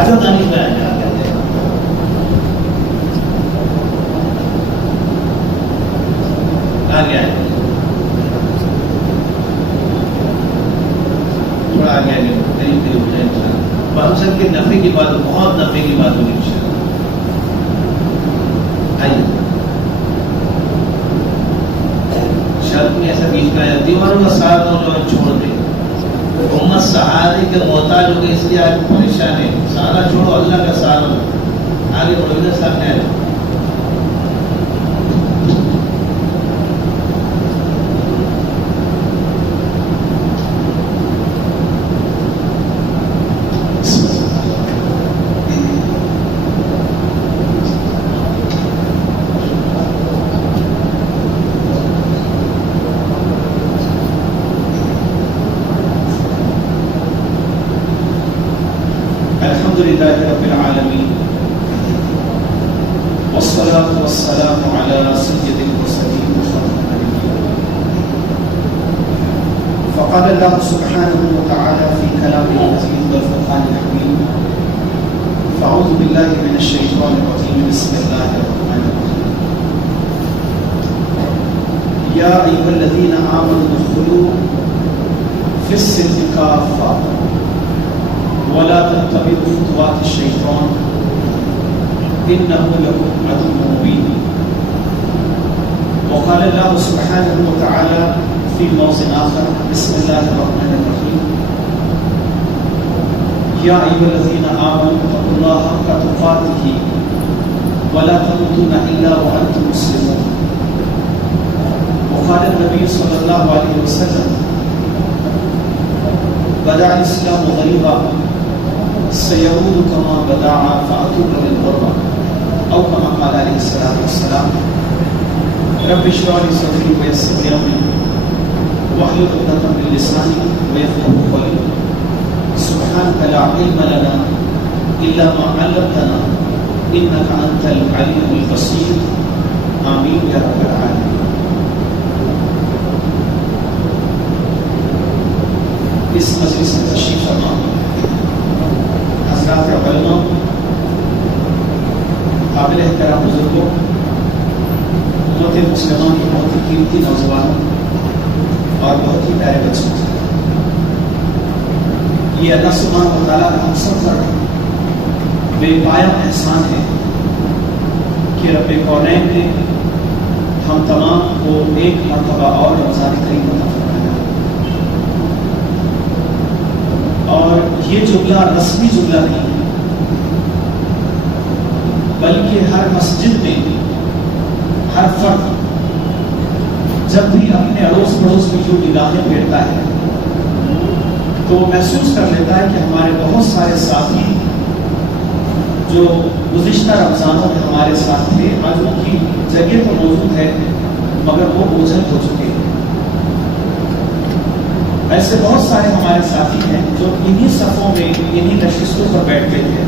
آجا دانی پہ آیا کہتے ہیں کہاں گیا ہے تھوڑا آگے آگے قریب قریب اٹھائے بہت سب کے نفے کی بات بہت نفے کی بات ہوگی انشاءاللہ. آئیے شرط میں ایسا بیچ میں دیواروں کا ساتھ نوجوان چھوڑ دے امت سہارے کے محتاج ہو گئے اس لیے آپ پریشان ہے. سارا چھوڑو اللہ کا سہارا آگے بڑھو ادھر سامنے آئے الحمد للہ رب العالمین والصلاة والسلام على سید المرسلین فقال اللہ سبحانہ وتعالی فی کلامہ العزیز والفرقان الحمید فاعوذ باللہ من الشیطان الرجیم بسم اللہ الرحمن الرحیم یا ایھا الذین آمنوا ادخلوا فی السلم کافۃ ولا تتبعوا خطوات الشيطان إنه لكم عدو مبين. وقال الله سبحانه وتعالى في موضع آخر بسم الله الرحمن الرحيم يا أيها الذين آمنوا اتقوا الله حق تقاته ولا تموتن إلا وأنتم مسلمون. وقال النبي صلى الله عليه وسلم بدأ الإسلام غريبا سيعود كما بدأ فأتوب للغربة أو كما قال عليه الصلاة والسلام رب اشرح لي صدري ويسر لي أمري واحلل عقدة من لساني ويفقهوا قولي سبحانك لا علم لنا إلا ما علمتنا إنك أنت العليم البصير آمين يا رب العالمين. اس مجلس میں تشریف فرما حضرات علماء قابل احترام بزرگوں امت مسلمہ کی بہت ہی قیمتی نوجوانوں اور بہت ہی پیارے بچوں یہ اللہ سبحانہ و تعالیٰ کا ہم سب پر بے پایا احسان ہے کہ رب کونین نے ہم تمام کو ایک مرتبہ اور رمضان کریم عطا فرمایا. اور یہ جملہ رسمی جملہ نہیں بلکہ ہر مسجد میں ہر فرد جب بھی اپنے اڑوس پڑوس میں جو نگاہیں پھیرتا ہے تو محسوس کر لیتا ہے کہ ہمارے بہت سارے ساتھی جو گزشتہ رمضانوں میں ہمارے ساتھ تھے آج ان کی جگہ تو موجود ہے مگر وہ اوجھل ہو چکے ہیں. ایسے بہت سارے ہمارے ساتھی ہیں جو انہی صفوں میں انہی نشستوں پر بیٹھتے تھے.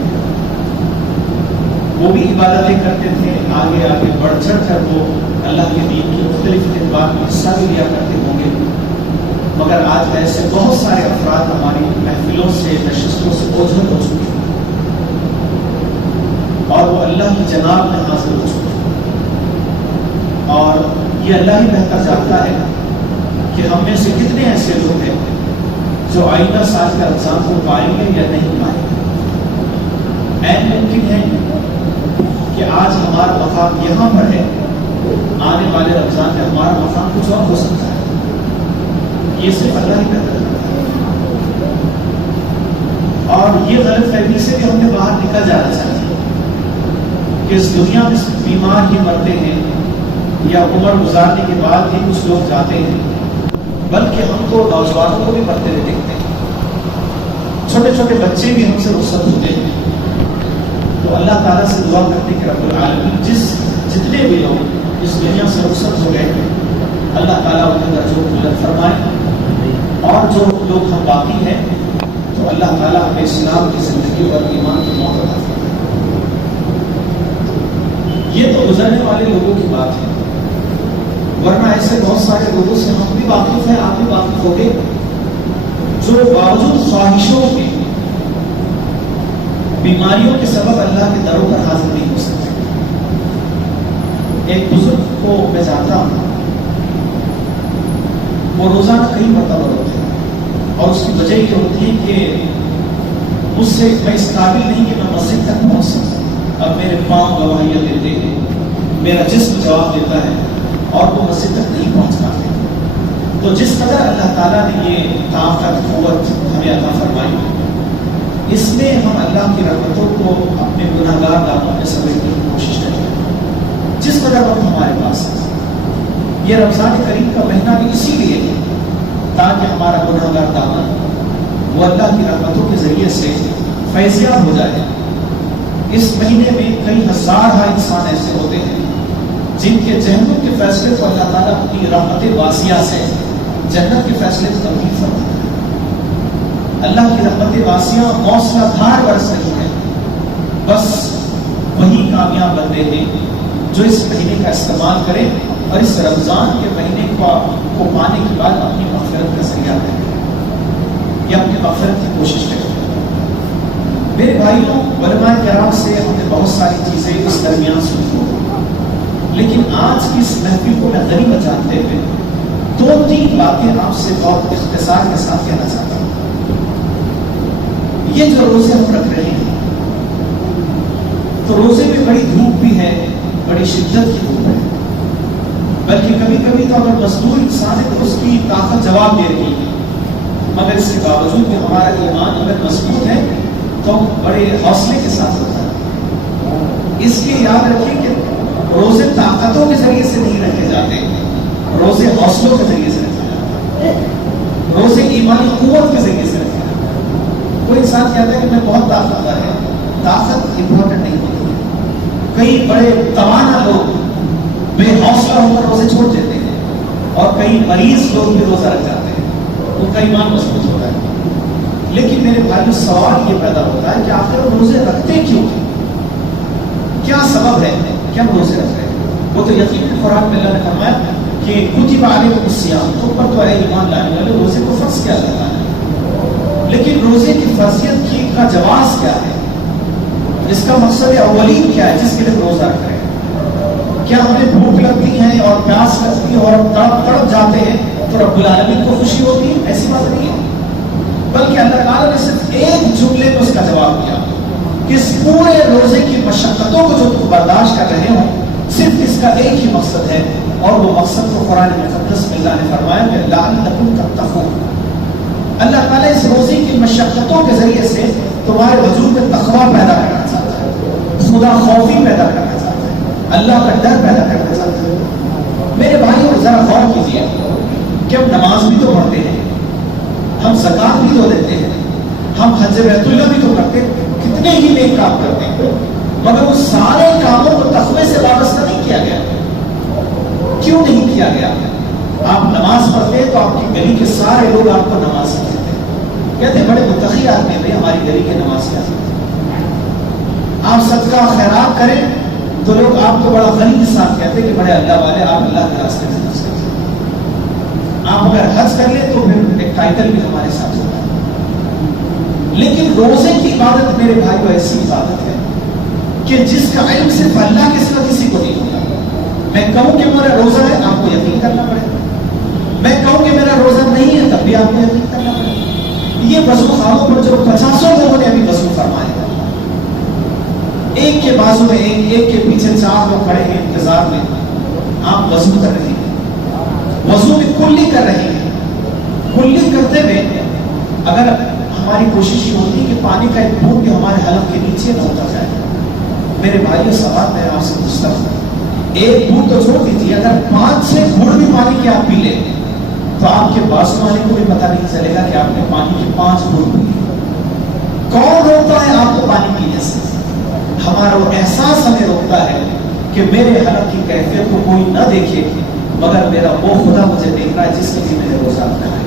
وہ بھی عبادتیں کرتے تھے آگے آگے بڑھ چڑھ کر وہ اللہ کے دین کی مختلف خدمات میں حصہ بھی لیا کرتے ہوں گے مگر آج ایسے بہت سارے افراد ہماری محفلوں سے نشستوں سے اوجھل ہو چکے ہیں اور وہ اللہ کی جناب میں حاضر ہو چکے ہیں. اور یہ اللہ ہی بہتر جانتا ہے کہ ہم میں سے کتنے ایسے لوگ ہیں جو آئندہ سال کا رمضان کو پائیں گے یا نہیں پائیں گے. عین ممکن ہے کہ آج ہمارا مقام یہاں پر ہے آنے والے رمضان میں ہمارا مقام کچھ اور ہو سکتا ہے. یہ صرف اللہ ہی بہتر جانتا ہے. اور یہ غلط فہمی سے بھی ہم نے باہر نکل جانا چاہیے کہ اس دنیا میں بیمار ہی مرتے ہیں یا عمر گزارنے کے بعد ہی کچھ لوگ جاتے ہیں بلکہ ہم تو نوجوانوں کو بھی مرتے ہوئے دیکھتے ہیں. چھوٹے چھوٹے بچے بھی ہم سے رخصت ہوتے ہیں. تو اللہ تعالیٰ سے دعا کرتے کہ رب العالمین جتنے بھی لوگ اس دنیا سے رخصت ہو گئے اللہ تعالیٰ انہیں درجوں کو بلند فرمائے اور جو لوگ ہم باقی ہیں تو اللہ تعالیٰ ہمیں اسلام کی زندگی اور ایمان کی موت عطا فرمائے. یہ تو گزرنے والے لوگوں کی بات ہے ورنہ ایسے بہت سارے لوگوں سے ہم بھی واقف ہیں آپ بھی واقف ہو گے جو باوجود خواہشوں کے بیماریوں کے سبب اللہ کے دروں پر حاضر نہیں ہو سکتے. ایک بزرگ کو میں جانتا ہوں، وہ روزانہ کئی مرتبہ ہوتے ہیں، اور اس کی وجہ یہ ہوتی ہے کہ مجھ سے میں اس قابل نہیں کہ میں مسجد تک پہنچ سکتا. اب میرے پاؤں گواہیاں دیتے ہیں، میرا جسم جواب دیتا ہے، اور وہ مسجد تک نہیں پہنچ پاتے. تو جس قدر اللہ تعالیٰ نے یہ طاقت قوت ہمیں عطا فرمائی، اس میں ہم اللہ کی رحمتوں کو اپنے گناہگار داموں میں سمیٹنے کی کوشش کریں. جس قدر وقت ہمارے پاس ہے، یہ رمضان کریم کا مہینہ بھی اسی لیے ہے تاکہ ہمارا گناہگار دامن وہ اللہ کی رحمتوں کے ذریعے سے فیضیاب ہو جائے. اس مہینے میں کئی ہزار انسان ایسے ہوتے ہیں جن کے جہنم کے فیصلے کو اللہ تعالیٰ اپنی رحمت واسعہ سے جنت کے فیصلے کو تبدیل فرماتا ہے. اللہ کی رحمت واسعہ موسلا دھار برس رہی ہے. بس وہی کامیاب بندے ہیں جو اس مہینے کا استعمال کریں اور اس رمضان کے مہینے کو پانے کے بعد اپنی مغفرت کا ذریعہ کریں یا اپنی مغفرت کی کوشش کریں. میرے بھائیوں، علماء کرام سے ہم نے بہت ساری چیزیں اس درمیان سنی، لیکن آج کی اس محفل کو میں غنیمت جانتے ہوئے 2-3 باتیں آپ سے بہت اختصار کے ساتھ کہنا چاہتا ہوں. یہ جو روزے ہم رکھ رہے ہیں، تو روزے میں بڑی دھوپ بھی ہے، بڑی شدت کی دھوپ ہے. بلکہ کبھی کبھی تو اگر مزدور انسان ہے تو اس کی طاقت جواب دے رہی ہے، مگر اس کے باوجود بھی ہمارا ایمان اگر مضبوط ہے تو بڑے حوصلے کے ساتھ ہوتا ہے. اس لیے یاد رکھیں کہ روزے طاقتوں کے ذریعے سے نہیں رکھے جاتے، روزے حوصلوں کے ذریعے سے رکھے جاتے ہیں، روزے ایمانی قوت کے ذریعے سے رکھے جاتے ہیں. کوئی انسان کہتا ہے کہ میں بہت طاقتور ہے، طاقت امپورٹنٹ نہیں ہوتی ہے. کئی بڑے توانا لوگ بے حوصلہ ہو کر روزے چھوڑ دیتے ہیں، اور کئی مریض لوگ بھی روزہ رکھ جاتے ہیں، ان کا ایمان مضبوط ہوتا ہے. لیکن میرے بھائی سوال یہ پیدا ہوتا ہے کہ آخر وہ روزے رکھتے کیوں؟ کیا سبب ہے کہ ہم روزے رکھ رہے ہیں؟ وہ تو یقیناً قرآن میں اللہ نے فرمایا کہ کتب علیکم الصیام، تم پر تو اے ایمان لانے والے روزے کو فرض کیا جاتا ہے. لیکن روزے کی فرضیت کا جواز کیا ہے؟ اس کا مقصد اولین کیا ہے جس کے لیے روزہ رکھ رہے ہیں؟ کیا ہمیں بھوک لگتی ہے اور پیاس لگتی ہے اور تڑپ جاتے ہیں تو رب العالمین کو خوشی ہوتی ہے؟ ایسی بات نہیں ہے. بلکہ اللہ تعالیٰ نے صرف ایک جملے میں اس کا جواب دیا کہ اس پورے روزے کی مشقتوں کو جو تم برداشت کر رہے ہو، صرف اس کا ایک ہی مقصد ہے، اور وہ مقصد کو قرآن مقدس میں اللہ نے فرمایا کہ لعلکم تتقون. اللہ تعالیٰ اس روزے کی مشقتوں کے ذریعے سے تمہارے وجود میں تقویٰ پیدا کرنا چاہتا ہے، خدا خوفی پیدا کرنا چاہتا ہے، اللہ کا ڈر پیدا کرنا چاہتا ہے. میرے بھائیوں ذرا غور کیجیے کہ ہم نماز بھی تو پڑھتے ہیں، ہم زکات بھی تو دیتے ہیں، ہم حج بیت اللہ بھی تو کرتے ہیں، کتنے ہی نیک کام کرتے ہیں، مگر وہ سارے کاموں کو تقوی سے وابستہ نہیں کیا گیا. کیوں نہیں کیا گیا؟ آپ نماز پڑھتے ہیں تو آپ کی گلی کے سارے لوگ آپ کو نماز کہتے ہیں، کہتے ہیں بڑے متقی آدمی ہیں ہماری گلی کے نماز کیا. آپ صدقہ خیرات کریں تو لوگ آپ کو بڑا غنی انسان کہتے ہیں کہ بڑے اللہ والے، آپ اللہ کے راستے میں خرچ کرتے ہیں. آپ اگر حج کر لیں تو پھر ایک ٹائٹل بھی ہمارے ساتھ ہوتا ہے. لیکن روزے کی عبادت میرے بھائی کو ایسی عبادت ہے کہ جس کا علم صرف اللہ کے سوا کسی کو نہیں ہوتا. میں کہوں کہ میرا روزہ ہے، آپ کو یقین کرنا پڑے گا. میں کہوں کہ میرا روزہ نہیں ہے، تب بھی آپ کو یقین کرنا پڑے گا. یہ وضو خانوں پر جو 50 لوگوں نے ابھی وضو فرمائے، ایک کے بازو میں ایک کے پیچھے 4 لوگ کھڑے ہیں انتظار میں. آپ وضو کر رہے ہیں، وضو میں کلی کر رہے ہیں. کلی کرتے ہوئے اگر ہماری کوشش یہ ہوتی ہے کہ پانی کا ایک بوند بھی ہمارے حلق کے نیچے نہ ہوتا جائے. میرے بھائیوں سوال میں آپ سے پوچھتا ہوں، ایک بوند تو چھوڑ دیجیے، اگر 5-6 گھوڑ بھی پانی کے آپ پی لیں تو آپ کے بازو والے کو بھی پتہ نہیں چلے گا کہ آپ نے پانی کے 5 گھوڑ پی لیے. کون روکتا ہے آپ کو پانی پینے سے؟ ہمارا وہ احساس ہمیں روکتا ہے کہ میرے حلق کی کیفیت کو کوئی نہ دیکھے، مگر میرا وہ خدا مجھے دیکھ رہا ہے جس کے لیے میں نے روزہ رکھا ہے.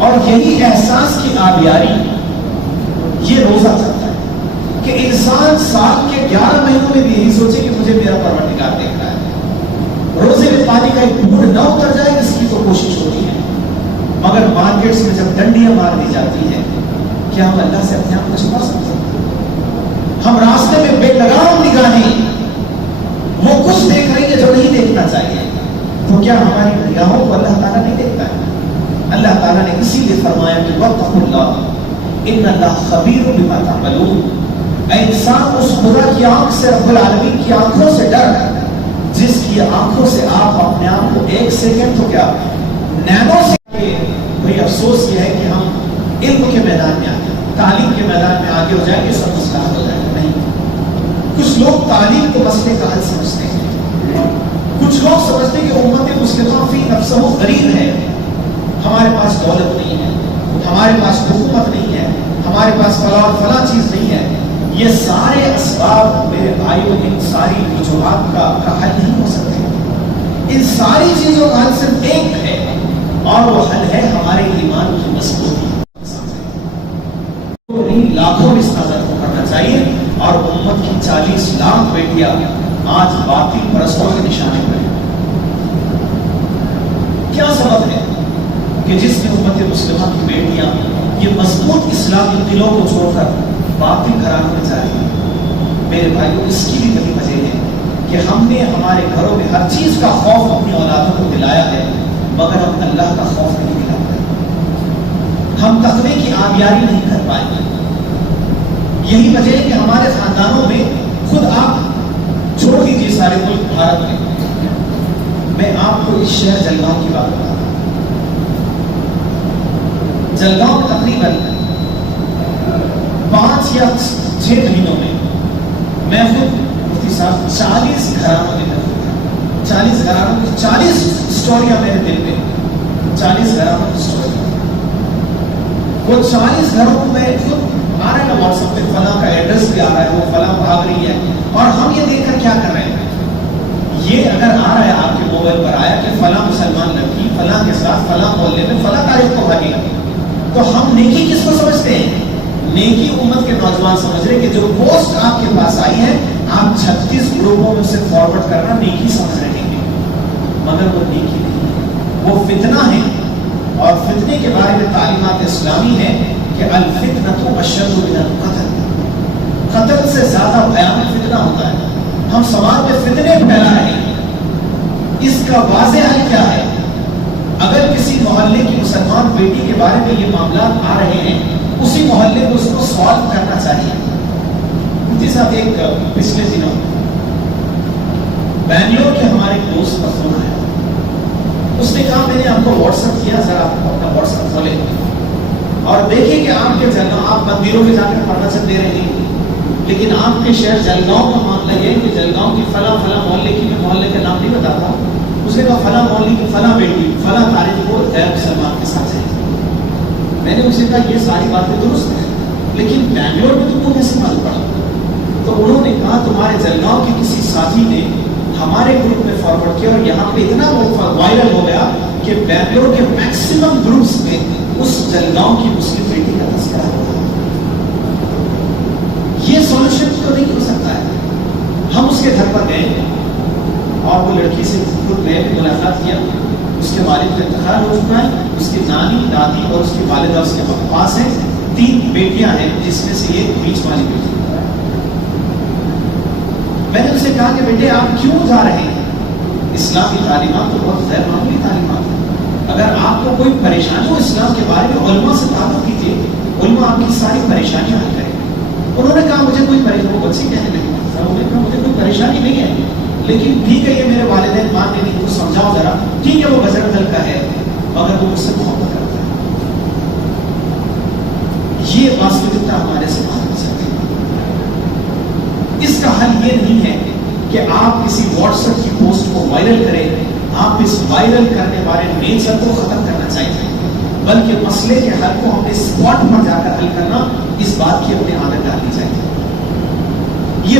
اور یہی احساس کی آبیاری یہ روزہ چاہتا ہے کہ انسان سال کے 11 مہینوں میں بھی یہی سوچے کہ مجھے میرا پروردگار دیکھ رہا ہے. روزے میں پانی کا ایک بوند نہ اتر جائے اس کی تو کوشش ہوتی ہے، مگر مارکیٹس میں جب ڈنڈیاں مار دی جاتی ہیں، کیا ہم اللہ سے اپنے آپ کو چھپا سکتے ہیں؟ کیا ہماری نگاہوں کو اللہ تعالیٰ نہیں دیکھتا ہے؟ اللہ تعالیٰ نے اسی لیے فرمایا کہ واتقوا اللہ ان اللہ خبیر بما تعملون، اے انسان اس خدا کی آنکھ سے، رب العالمین کی آنکھوں سے ڈر جس کی آنکھوں سے آپ اپنے آپ کو ایک سیکنڈ تو کیا نینو سے بھئی افسوس یہ ہے کہ ہم علم کے میدان میں آگے، تعلیم کے میدان میں آگے ہو جائیں گے، سب مسئلہ ہو جائے گا۔ نہیں، کچھ لوگ تعلیم کو مسئلے کا حل سمجھتے ہیں، کچھ لوگ سمجھتے ہیں کہ امت مسلمہ فی نفسہ غریب ہے، ہمارے پاس دولت نہیں ہے، ہمارے پاس حکومت نہیں ہے، ہمارے پاس فلاں اور فلاں چیز نہیں ہے۔ یہ سارے اسباب میرے بھائیوں، ان ساری وجوہات کا حل نہیں ہو سکتے۔ ان ساری چیزوں کا حل صرف ایک ہے، اور وہ حل ہے ہمارے ایمان کی مضبوطی۔ لاکھوں اس نظر کو کرنا چاہیے، اور امت کی 40 لاکھ بیٹیاں آج باطل پرستوں کے نشانے پر ہیں۔ کیا سبب ہے کہ جس میں امت مسلمہ کی بیٹیاں یہ مضبوط اسلامی دلوں کو چھوڑ کر باطل گھرانوں میں جا رہی ہیں؟ میرے بھائیوں، اس کی بھی بڑی وجہ ہے کہ ہم نے ہمارے گھروں میں ہر چیز کا خوف اپنی اولادوں کو دلایا ہے، مگر ہم اللہ کا خوف نہیں دلا پائے، ہم تقوی کی آبیاری نہیں کر پائے۔ یہی وجہ ہے کہ ہمارے خاندانوں میں، خود آپ چھوڑ دیجیے سارے ملک بھارت میں آپ کو اس شہر جلگاؤں کی بات بتاتا ہوں۔ جلگاؤں تقریباً 5 یا 6 مہینوں میں خود مفتی صاحب 40 گھرانوں میں داخل تھا۔ 40 گھرانوں کی 40 اسٹوریاں میرے دل میں، 40 گھرانوں کی اسٹوریاں۔ وہ 40 گھروں کو میں خود آ رہا ہے نا واٹس ایپ پہ، فلاں کا ایڈریس بھی آ رہا ہے، وہ فلاں بھاگ رہی ہے، اور ہم یہ دیکھ کر کیا کر رہے ہیں؟ یہ اگر آ رہا ہے آپ کے موبائل پر آیا کہ فلاں مسلمان لڑکی فلاں کے ساتھ فلاں محلے میں فلاں تاریخ کو بھاگی، تو ہم نیکی کس کو سمجھتے ہیں؟ نیکی امت کے نوجوان سمجھ رہے کہ جو پوسٹ آپ کے پاس آئی ہے آپ 36 گروپوں میں سے فارورڈ کرنا نیکی سمجھ رہے ہیں، مگر وہ نیکی نہیں ہے، وہ فتنہ ہے۔ اور فتنے کے بارے میں تعلیمات اسلامی ہے کہ الفتنۃ اشد من القتل، قتل سے زیادہ بھیانک فتنہ ہوتا ہے۔ ہم سماج میں فتنے پھیلا رہے ہیں، اس کا واضح حل کیا ہے؟ اگر کسی محلے کی مسلمان بیٹی کے بارے میں یہ معاملات آ رہے ہیں، اسی محلے کو اس کو سالو کرنا چاہیے۔ مفتی صاحب، ایک پچھلے دنوں بنگلور کے ہمارے دوست کا فون آیا، اس نے کہا میں نے آپ کو واٹس ایپ کیا، ذرا اپنا واٹس ایپ کھولیں اور دیکھیں کہ آپ کے جلگاؤں، آپ مندروں میں جا کر پرنوشن دے رہے ہیں، لیکن آپ کے شہر جلگاؤں کا معاملہ یہ ہے کہ جلگاؤں کی فلاں محلے کی، میں محلے کا نام نہیں بتاتا، اس نے کہا فلاں محلے کی فلاں بیٹی فلاں تاریخ کو غیر مسلمان کے ساتھ ہے۔ میں نے اسے کہا یہ ساری باتیں درست ہیں، لیکن بنگلور میں تم کو کیسے معلوم پڑا؟ تو انہوں نے کہا تمہارے جلگاؤں کے کسی ساتھی نے ہمارے گروپ میں فارورڈ کیا، اور یہاں پہ اتنا وہ وائرل ہو گیا کہ بنگلور کے میکسیمم گروپس میں اس جلگاؤں کی مسلم بیٹی کا تذکرہ ہوتا ہے۔ یہ سولوشن تو نہیں ہو سکتا ہے۔ ہم اس کے گھر پر گئے اور وہ لڑکی سے خود گئے، ملاقات کیا، اس کے والد کا انتقال ہو چکا ہے، اس کی نانی، دادی اور اس کی والدہ اس کے پاس ہیں، 3 بیٹیاں ہیں جس میں سے ایک بیچ والی بیٹی۔ میں نے اسے کہا کہ بیٹے آپ کیوں جا رہے ہیں؟ اسلامی تعلیمات تو بہت غیر معمولی تعلیمات ہیں، اگر آپ کو کوئی پریشانی ہو اسلام کے بارے میں علماء سے تعلق کیجیے، علماء آپ کی ساری پریشانیاں حل کریں۔ انہوں نے کہا مجھے کوئی پریشانی، وہ بچی کہنے لگی، انہوں نے کہا مجھے کوئی پریشانی نہیں ہے، لیکن ٹھیک ہے یہ میرے والدین مانتے نہیں، تو سمجھاؤ ذرا، ٹھیک ہے وہ بجرنگ دل کا ہے مگر وہ مجھ سے محبت کرتا ہے۔ یہ واسطہ ہمارے سے بات کر سکتے ہیں۔ اس کا حل یہ نہیں ہے کہ آپ کسی واٹس ایپ کی پوسٹ کو وائرل کریں، آپ اس وائرل کرنے والے نیچر کو ختم کرنا چاہیے، بلکہ مسئلے کے حل کو اپنے اسپاٹ پر جا کر حل کرنا، اس بات کی اپنی عادت ڈالنی چاہیے۔ یہ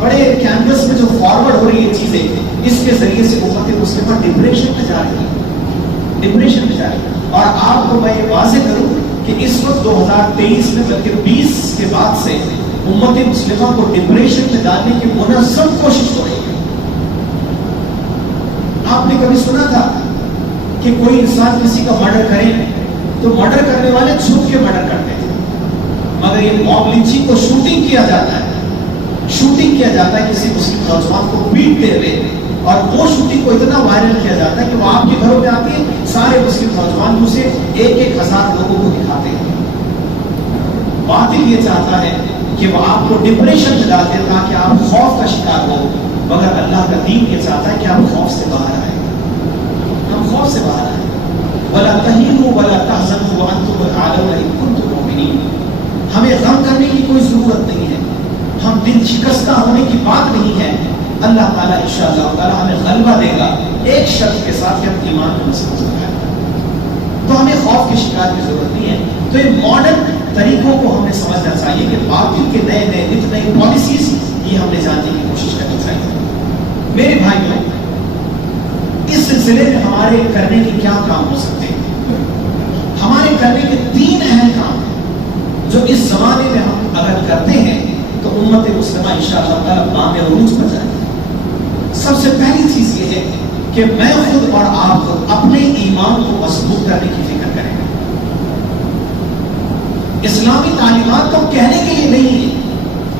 بڑے کینوس میں جو فارورڈ ہو رہی ہے چیزیں، اس کے ذریعے سے امت مسلمہ ڈپریشن میں جا رہی ہے۔ اور آپ کو میں یہ واضح کروں کہ اس وقت 2023 میں بلکہ 20 کے بعد سے امت مسلمہ کو ڈپریشن میں ڈالنے کی منظم کوشش ہو رہی ہے۔ آپ نے کبھی سنا تھا کہ کوئی انسان کسی کا مرڈر کرے تو مرڈر کرنے والے چھپ کے مرڈر کرتے ہیں، مگر یہ موب لنچنگ کو شوٹنگ کیا جاتا ہے کسی مسلم نوجوان کو پیٹتے ہوئے، اور وہ شوٹنگ کو اتنا وائرل کیا جاتا ہے کہ وہ آپ کے گھروں میں آتی ہے، سارے مسلم نوجوان اسے 1,000 لوگوں کو دکھاتے ہیں۔ باطل یہ چاہتا ہے کہ وہ آپ کو ڈپریشن میں ڈالتے ہیں تاکہ آپ خوف کا شکار ہو، مگر اللہ کا دین یہ چاہتا ہے کہ آپ خوف سے باہر آئیں، ہم خوف سے باہر آئیں۔ وَلَا تَهِنُوا وَلَا تَحْزَنُوا وَأَنْتُمُ الْأَعْلَوْنَ إِن كُنتُم مُؤْمِنِينَ۔ ہمیں غم کرنے کی کوئی ضرورت نہیں ہے، ہم دل شکستہ ہونے کی بات نہیں ہے۔ اللہ تعالیٰ انشاءاللہ تعالیٰ ہمیں غلبہ دے گا، ایک شرط کے ساتھ کہ ہم ایمان کو مضبوط کریں۔ تو ہمیں خوف کے شکار کی ضرورت نہیں ہے۔ تو یہ ماڈرن طریقوں کو ہمیں سمجھنا چاہیے کہ باطل کے نئے نئے نت نئی پالیسیز یہ ہم نے جاننے کی کوشش کرنی چاہیے۔ میرے بھائیوں، اس سلسلے میں ہمارے کرنے کے کیا کام ہو سکتے ہیں؟ ہمارے کرنے کے 3 اہم کام ہیں جو اس زمانے میں ہم اگر کرتے ہیں تو امت مسلمہ انشاءاللہ تعالیٰ بام عروج پر جائے۔ سب سے پہلی چیز یہ ہے کہ میں خود اور آپ خود اپنے ایمان کو مضبوط کرنے کی فکر کریں گے۔ اسلامی تعلیمات تو کہنے کے لیے نہیں ہے،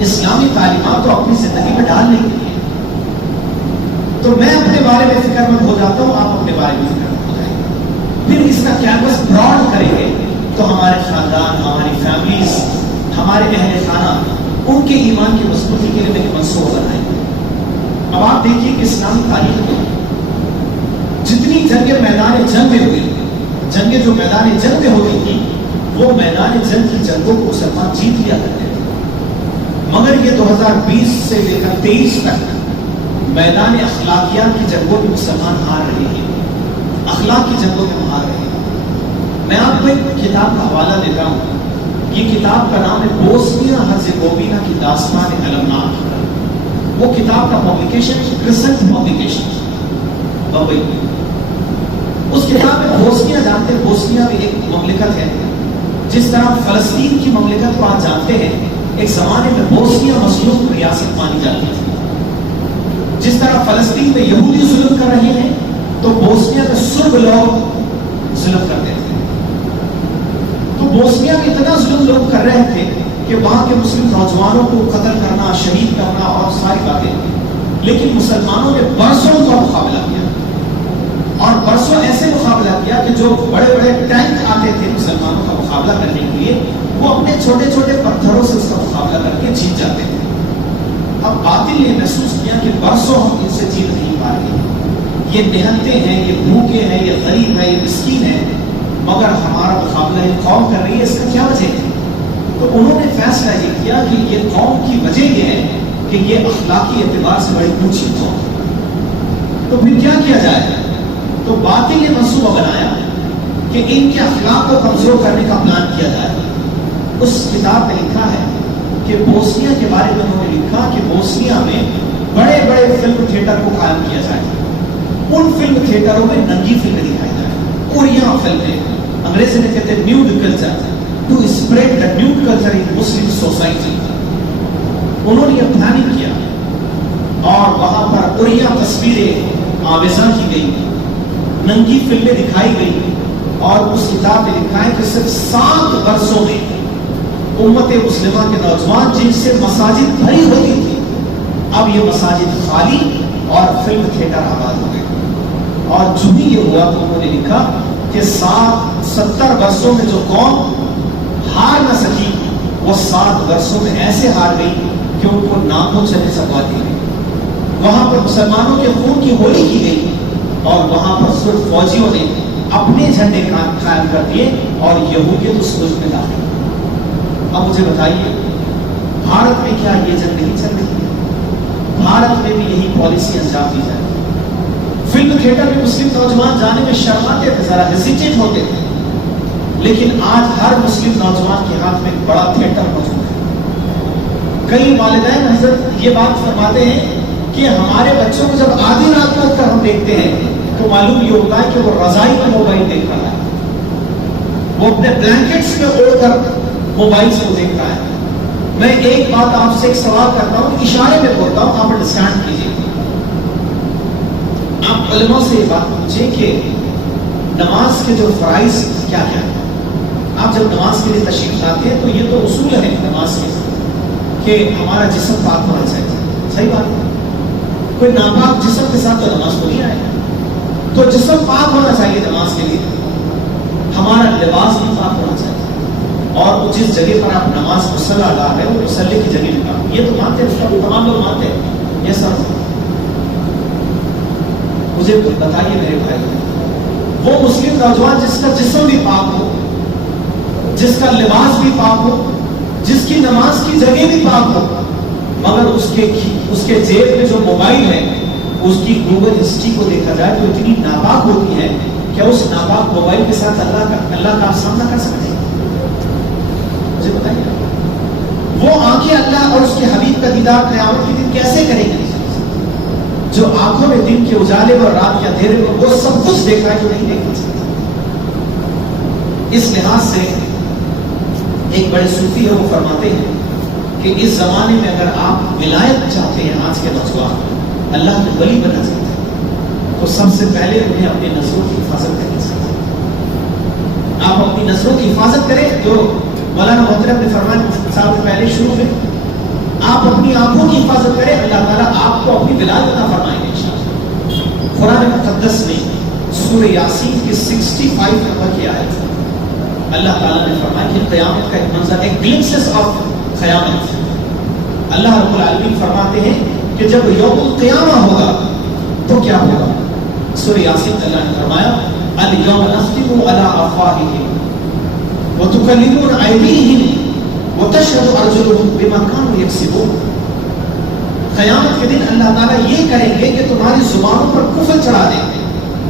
اسلامی تعلیمات تو اپنی زندگی میں ڈالنے کے لیے۔ تو میں اپنے بارے میں فکر مند ہو جاتا ہوں، آپ اپنے بارے میں فکر مند ہو جائیں گے۔ پھر اس کا کینوس براڈ کریں گے تو ہمارے خاندان، ہماری فیملیز، ہمارے اہل خانہ، ان کے ایمان کی مضبوطی کے لیے ایک منصوبہ بنائیں گے۔ اب آپ دیکھیے کہ اسلامی تاریخ میں جتنی جنگیں میدان جنگ میں ہوئی، جنگیں جو میدان جنگ میں ہوتی تھی، وہ میدان جنگ کی جنگوں کو مسلمان جیت لیا کرتے تھے، مگر یہ 2020 سے لے کر 23 تک میدان اخلاقیات کی جنگوں میں مسلمان ہار رہے ہیں، اخلاق کی جنگوں میں ہار رہے ہیں۔ میں آپ کو ایک کتاب کا حوالہ دیتا ہوں، یہ کتاب کا نام ہے بوسنیا ہرزیگووینا کی داستان المناک۔ وہ کتاب کا پبلیکیشن کرسنٹ پبلیکیشن بمبئی میں۔ اس کتاب میں بوسنیا جانتے ہیں، بوسنیا بھی ایک مملکت ہے، جس طرح فلسطین کی مملکت کو آپ جانتے ہیں، ایک زمانے میں بوسنیا مظلوم ریاست مانی جاتی تھی۔ جس طرح فلسطین میں یہودی ظلم کر رہے ہیں تو بوسنیا میں سرب لوگ ظلم کرتے تھے۔ تو بوسنیا میں اتنا ظلم لوگ کر رہے تھے کہ وہاں کے مسلم نوجوانوں کو قتل کرنا، شہید کرنا اور ساری باتیں، لیکن مسلمانوں نے برسوں کا مقابلہ کیا، اور برسوں ایسے مقابلہ کیا کہ جو بڑے بڑے ٹینک آتے تھے مسلمانوں کا مقابلہ کرنے کے لیے، وہ اپنے چھوٹے چھوٹے پتھروں سے اس کا مقابلہ کر کے جیت جاتے تھے۔ اب باطل نے محسوس کیا کہ برسوں ہم ان سے جیت نہیں پا رہے، یہ نہتے ہیں، یہ بھوکے ہیں، یہ غریب ہے، یہ مسکین ہے، مگر ہمارا مقابلہ یہ قوم کر رہی ہے، اس کا کیا وجہ ہے؟ تو انہوں نے فیصلہ یہ کیا کہ یہ قوم کی وجہ یہ ہے کہ یہ اخلاقی اعتبار سے بڑی اونچی قوم ہے۔ تو پھر کیا کیا جائے؟ تو باطل نے منصوبہ بنایا کہ ان کے اخلاق کو کمزور کرنے کا پلان کیا جائے۔ اس کتاب میں لکھا ہے کہ بوسنیا کے بارے میں انہوں نے لکھا کہ بوسنیا میں بڑے بڑے فلم تھیٹر کو قائم کیا جائے، ان فلم تھیٹروں میں ننگی فلمیں دکھائی جائے، اور یہاں فلمیں انگریزی میں کہتے ہیں nude culture, to spread the nude culture in Muslim society. انہوں نے یہ پلاننگ کیا اور وہاں پر اوریا تصویریں آویزاں کی گئی، ننگی فلمیں دکھائی گئی، اور اس کتاب میں لکھا ہے کہ صرف 7 برسوں میں امت مسلمہ کے نوجوان جن سے مساجد بھری ہوتی تھی، اب یہ مساجد خالی اور فلم تھیٹر آباد ہو گئے۔ اور جو بھی یہ ہوا تو انہوں نے لکھا کہ 70 برسوں میں جو قوم ہار نہ سکی، وہ 7 برسوں میں ایسے ہار گئی کہ ان کو ناکوں سے سکوا دی گئی۔ وہاں پر مسلمانوں کے خون کی ہولی کی گئی، اور وہاں پر صرف فوجیوں نے اپنے جھنڈے قائم کر دیے اور یہودیت اس ملک میں داخل۔ اب مجھے بتائیے، بھارت میں کیا یہ جنگ نہیں چل رہی ہے؟ بھارت میں بھی یہی پالیسی انجام دی جائے۔ فلم تھیٹر میں مسلم نوجوان جانے میں شرماتے تھے، ذرا ہیزیٹیٹ ہوتے تھے، لیکن آج ہر مسلم نوجوان کے ہاتھ میں ایک بڑا تھیٹر موجود ہے۔ کئی والدین حضرت یہ بات فرماتے ہیں کہ ہمارے بچوں کو جب آدھی رات کو اٹھ کر ہم دیکھتے ہیں تو معلوم یہ ہوتا ہے کہ وہ رضائی میں موبائل دیکھ رہا ہے، وہ اپنے بلینکٹس میں اوڑھ کر موبائل سے دیکھ رہا ہے۔ میں ایک بات آپ سے ایک سوال کرتا ہوں، اشارے میں بولتا ہوں، آپ انڈرسٹینڈ کیجیے۔ آپ علماء سے یہ بات پوچھیں کہ نماز کے جو فرائض کیا کیا ہے؟ آپ جب نماز کے لیے تشریف لاتے ہیں تو یہ تو اصول ہے نماز کے کہ ہمارا جسم پاک ہونا چاہیے، صحیح بات ہے، کوئی ناپاک جسم کے ساتھ تو نماز کو نہیں آئے گا. تو جسم پاک ہونا چاہیے نماز کے لیے, ہمارا لباس بھی پاک ہونا چاہیے, اور جس جگہ پر آپ نماز مصلی لا رہے ہو وہ مصلی کی جگہ بھی پاک. یہ تو مانتے ہیں, تمام لوگ مانتے ہیں یہ سب. مجھے بتائیے میرے بھائی, وہ مسلم نوجوان جس کا جسم بھی پاک ہو, جس کا لباس بھی پاک ہو, جس کی نماز کی جگہ بھی پاک ہو, مگر اس کے جیب میں جو موبائل ہے اس کی گوگل ہسٹری کو دیکھا جائے تو اتنی ناپاک ہوتی ہے, کیا اس ناپاک موبائل کے ساتھ اللہ کا سامنا کر سکتے ہیں؟ مجھے بتائیے, وہ آنکھیں اللہ اور اس کے حبیب کا دیدار قیامت کے دن کیسے کریں گے جو آنکھوں میں دن کے اجالے اور رات کے اندھیرے میں وہ سب کچھ دیکھا ہے جو نہیں دیکھ سکتا. اس لحاظ سے ایک بڑے صوفی ہے, وہ فرماتے ہیں کہ اس زمانے میں اگر آپ ولایت چاہتے ہیں, آج کے نوجوان اللہ کے ولی بننا چاہتے ہیں, تو سب سے پہلے انہیں اپنی نظروں کی حفاظت کرنی چاہیے. آپ اپنی نظروں کی حفاظت کریں, جو مولانا محترم نے فرمایا سال سے پہلے شروع میں, آپ اپنی آنکھوں کی حفاظت کریں, اللہ تعالیٰ آپ کو اپنی ولایت عطا فرمائیں گے انشاءاللہ. قرآن مقدس میں سورہ یاسین کی 65 نمبر کی آیت اللہ تعالیٰ نے فرمایا کہ قیامت کا ایک منظر, ایک گلمسز آف قیامت. اللہ رب العالمین فرماتے ہیں کہ جب یوم القیامہ ہوگا تو کیا ہوگا. سورہ یاسین اللہ نے فرمایا الیوم نختم علی افواہہم وتکلمنا ایدیہم وتشہد ارجلہم بما کانوا یکسبون. قیامت کے دن اللہ تعالیٰ یہ کریں گے کہ تمہاری زبانوں پر کفر چڑھا دیں گے,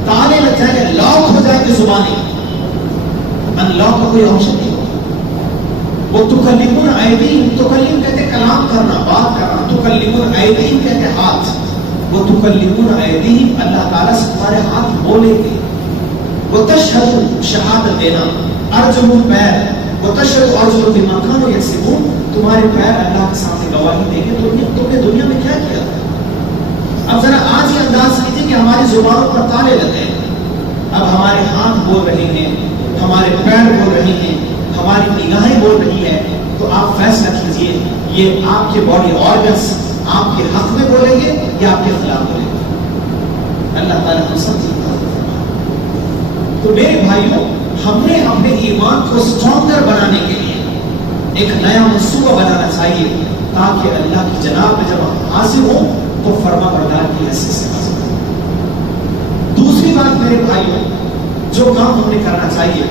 تالے لگ جائیں گے, لاک ہو جائیں گے زبانیں. ان لاک کا کوئی آپشن نہیں ہوگا. وہ تکلمون ایدیہم, تکلم کہتے کلام کرنا, بات کرنا, تکلمون ایدیہم کہتے ہاتھ. وہ تکلمون ایدیہم, اللہ تعالیٰ سے تمہارے ہاتھ بولیں گے. وہ تشہد, شہادت دینا, ارجلہم, پیر, وہ تشہد ارجلہم بما کانوا یکسبون, تمہارے پیر اللہ کے سامنے گواہی دیں گے تم نے دنیا میں کیا کیا تھا. اب ذرا آج یہ انداز کیجیے کہ ہماری زبانوں پر تالے لگے ہیں, اب ہمارے ہاتھ بول رہے ہیں, ہمارے پیر بول رہے ہیں, ہماری نگاہیں بول رہی ہیں, تو آپ فیصلہ کیجیے یہ آپ کے باڈی آرگنس آپ کے حق میں بولیں گے یا آپ کے خلاف بولیں گے. اللہ تعالیٰ ہم سب کی حفاظت فرمائے. تو میرے بھائیوں, ہم نے اپنے ایمان کو اسٹرانگر بنانے کے لیے ایک نیا منصوبہ بنانا چاہیے, تاکہ اللہ کی جناب میں جب ہم حاضر ہوں تو فرما بردار کی حیثیت سے حاضر ہوں. دوسری بات میرے بھائیوں, جو کام ہم نے کرنا چاہیے